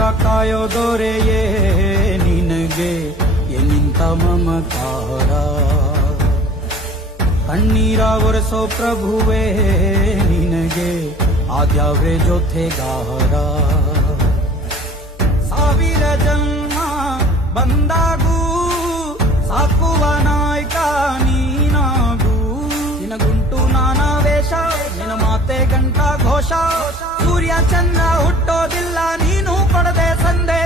ಪುರ ಕಾಯೋ ದೊರೆಯೇ ನಿನಗೆ ಎನ್ನಿಂತ ಮಮಕಾರ. ಕಣ್ಣೀರ ಒರೆಸೋ ಪ್ರಭುವೇ ನಿನಗೆ ಆದ್ಯಾವ್ರೆ ಜೊತೆಗಾರ. ಸಾವಿರ ಜನ್ಮ ಬಂದಾಗೂ ಸಾಕುವ ನಾಯಕ ನೀನಾಗೂ. ನಿನಗುಂಟು ನಾನಾ ವೇಷ, ನಿನ್ನ ಮಾತೆ ಗಂಟ ಘೋಷ. ಸೂರ್ಯ ಚಂದ್ರ ಹುಟ್ಟೋದಿಲ್ಲ ನೀನು ಕೊಡದೆ ಸಂದೇಶ.